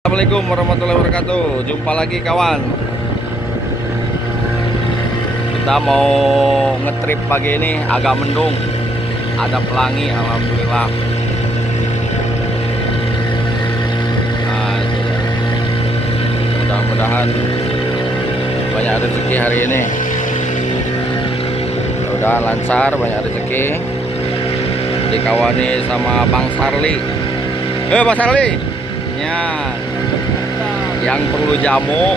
Assalamualaikum warahmatullahi wabarakatuh. Jumpa lagi kawan. Kita mau ngetrip pagi ini, agak mendung. Ada pelangi, alhamdulillah. Nah, itu ya. Mudah-mudahan banyak rezeki hari ini. Mudah-mudahan lancar, banyak rezeki. Dikawani sama Bang Sarli. Bang Sarli. Ya, yang perlu jamu.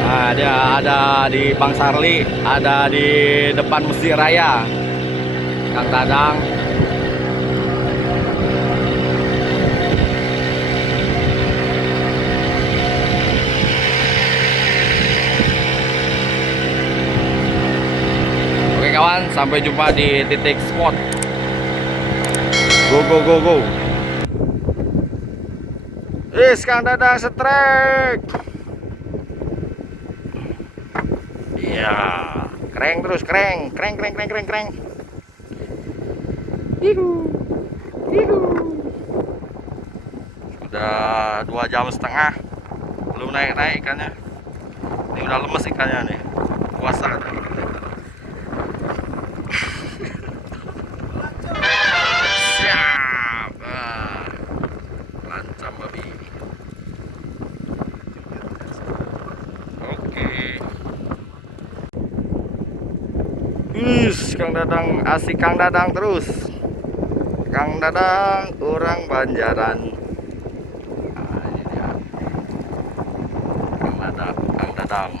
Nah, dia ada di Bang Sarli, ada di depan Masjid Raya Kang Dadang. Oke kawan, sampai jumpa di titik spot. Go go go go. Kang Dadang setrek. Iya, keren terus, keren. Ihu. Sudah 2,5 jam, belum naik ikannya. Ini udah lemes ikannya nih, puasa. Siap, lancam babi. Kang Dadang, asik Kang Dadang terus. Kang Dadang, orang Banjaran. Nah, ini dia. Kang Dadang.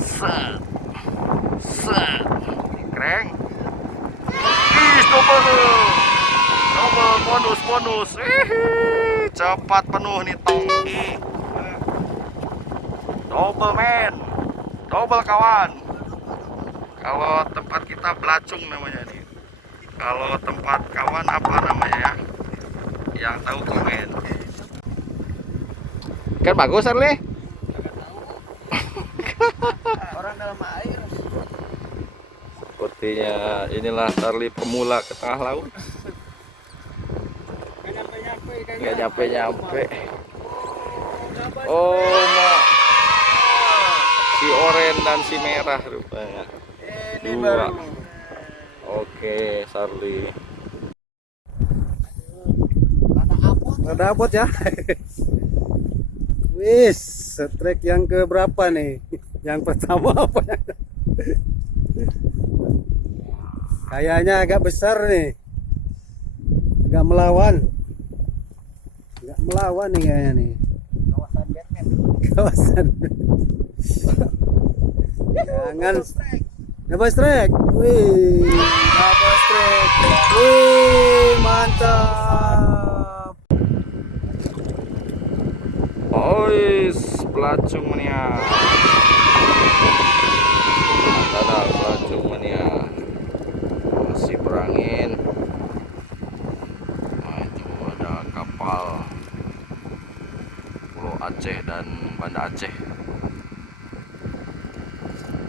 Set. Keren. Double bonus. Cepat penuh nih tongki. Double man. Double kawan. Kalau tempat kita Belacung namanya nih. Kalau tempat kawan apa namanya ya? Yang tahu komen. Kan bagus Arli. Orang dalam air. Sepertinya inilah Charlie pemula ke tengah laut. Nggak nyampe. Oh, si oranye dan si merah rupanya. Dua. Oke, Charlie. Ada apot ya. Wis, setrek yang ke berapa nih? Yang pertama apa? Kayaknya agak besar nih. Agak melawan nih kayaknya nih. Kawasan Batman. Kawasan. Jangan. Double strike. Wih, double strike. Wih, mantap. Belacung mania. Ada belacung mania. Masih berangin. Nah, itu ada kapal Pulau Aceh dan Banda Aceh.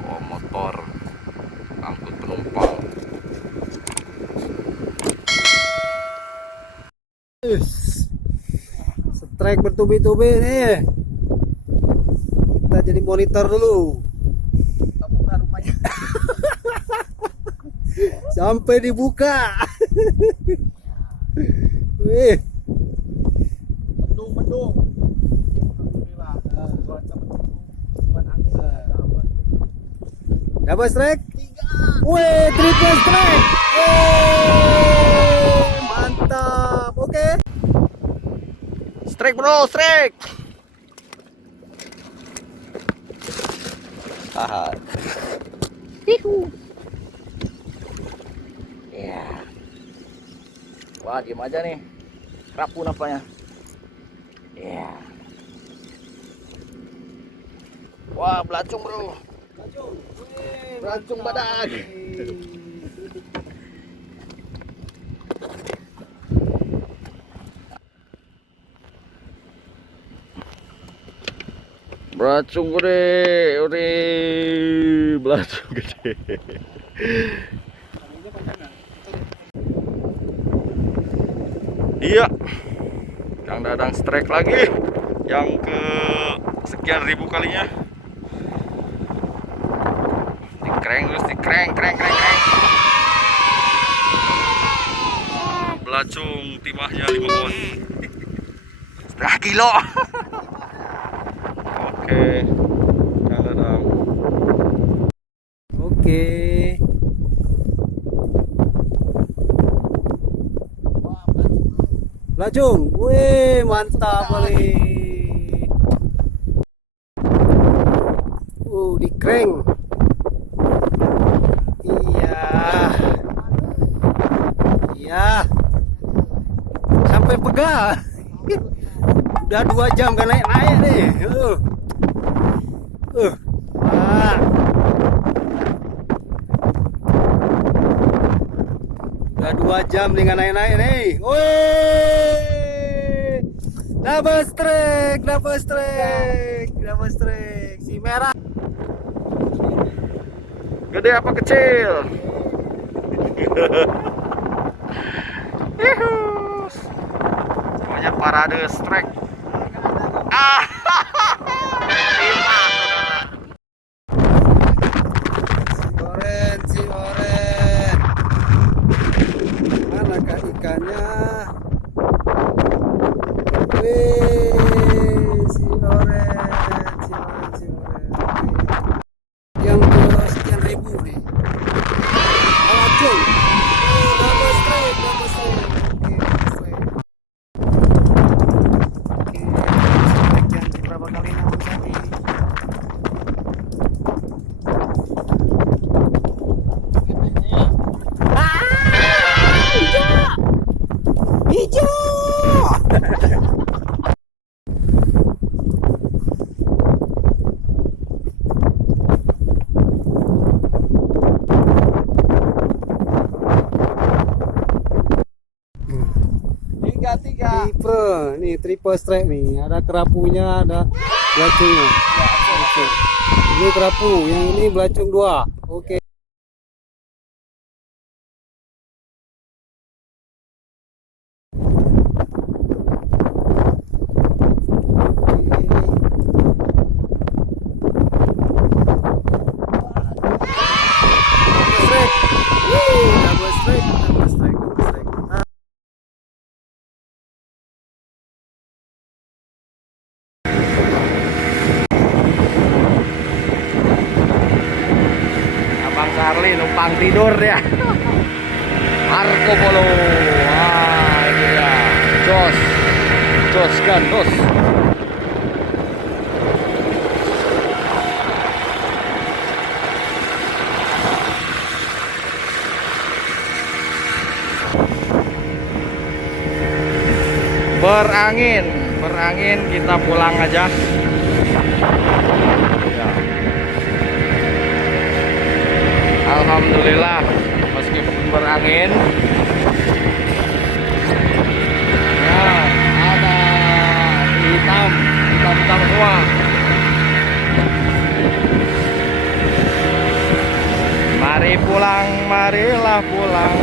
Oh, motor angkut penumpang. Strike bertubi-tubi nih. Kita jadi monitor dulu. Buka rupanya. Sampai dibuka. Wih. Mendung. Alhamdulillah. Cuaca mendung. Bukan angin. Double strike. 3. Wih, triple strike. Wih, mantap. Oke. Strike bro, strike. Haha. Ya. Wah, diem aja nih. Rapu napanya. Ya. Wah, belacung bro. Belacung badak. Belacung gede, belacung gede. Iya, Kang Dadang strike lagi yang ke sekian ribu kalinya. Dikreng terus, dikreng, kreng. Belacung timahnya 5 on. Setengah kilo. Oke, Kang Dadang. Oke. Lajung, wih mantap kali. Dikreng. Iya. Sampai pegal. Udah 2 jam kan naik nih. Ah. Udah 2 jam nih nggak naik nih. Wih, double strike, si merah. Gede apa kecil? Semuanya parade strike. Ah, Si oren. Manakah ikannya? Wih, si oren. Yang ke sekian ribu nih. Lajung. Double strike. Oke, strike. Strike yang berapa kali namun tadi? Hijau. Triple, nih triple strike nih. Ada kerapunya, ada belacungnya. Oke. Ini kerapu, yang ini belacung 2. Oke. Double strike. Abang Charlie numpang tidur ya. Marco Polo. Wah, ini dia. Jos kan, Jos. Berangin, kita pulang aja. Ya. Alhamdulillah, meskipun berangin, ya ada hitam semua. Mari pulang, marilah pulang.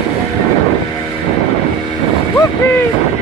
Wuhuu.